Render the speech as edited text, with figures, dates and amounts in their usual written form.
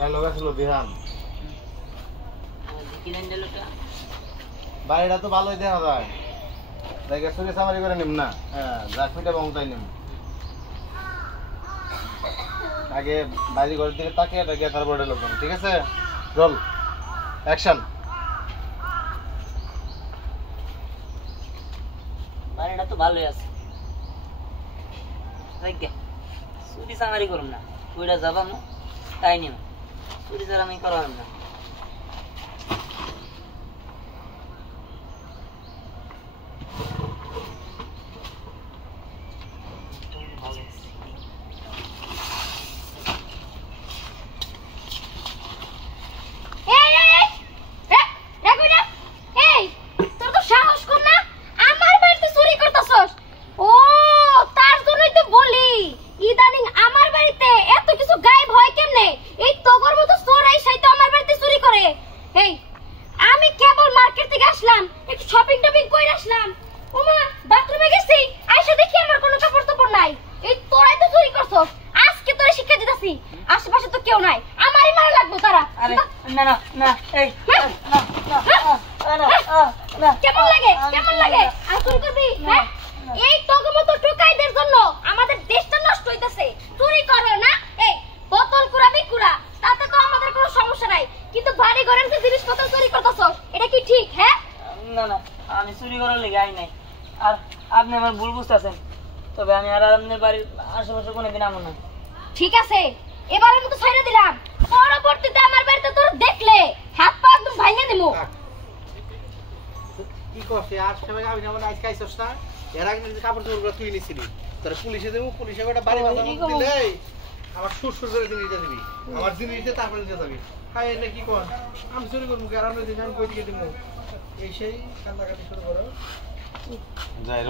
dialogue আছিল বিহান কিনেন ডায়লগটা বাড়িটা তো ভালোই দেখা যায় জায়গা চুরি চামারি করে নিম না হ্যাঁ জাকমিটা বংতাই নিম আগে বাড়ি ঘরের দিকে তাকিয়ে তাকিয়ে তারপর ডায়লগ ঠিক আছে রোল অ্যাকশন বাড়িটা তো ভালোই আছে চুরি চামারি করুন না ওইটা যাবাম তাই নিম চুরি চামারি করালাম না আশেপাশে তো কেউ নাই আমারই মারা লাগবে তারা না না না এই কেমন লাগে আর চুরি করবি হ্যাঁ এই তোকে মতো টোকাইদের জন্য আমাদের দেশটা নষ্ট হইতাছে চুরি করো না এই বোতল কুড়াবি কুড়া তাতে তো আমাদের কোনো সমস্যা নাই কিন্তু বাড়ি ঘরের যে জিনিসপত্র চুরি করতেছস এটা কি ঠিক হ্যাঁ না না আমি চুরি করার লেগে আই নাই আর আপনি আমার ভুল বুঝতেছেন তবে আমি আর আপনার বাড়ির আশেপাশে কোনোদিন আমো না ঠিক আছে এবারের মতো ছাইড়া দিলাম পরবর্তীতে আমার বাড়িতে তোর দেখলে হাত পা একদম ভাঙিয়ে দেবো কি করছিস আর সবাই আমি যেমন আজকে আইছস না এর আগে যে কাপড় চোপড়গুলো তুই নিছিলি তোর পুলিশে দেবো পুলিশে একটা বাড়ি বাঁধা দিলে আমার সুর করে জিনিসটা দিবি আমার জিনিসটা তারপরে নিতে যাবি হাই এটা কি কর আমি চুরি করবো আর আমরা দিন আমি কই দিকে দিব এই সেই কান্দাকাটি শুরু করো যাই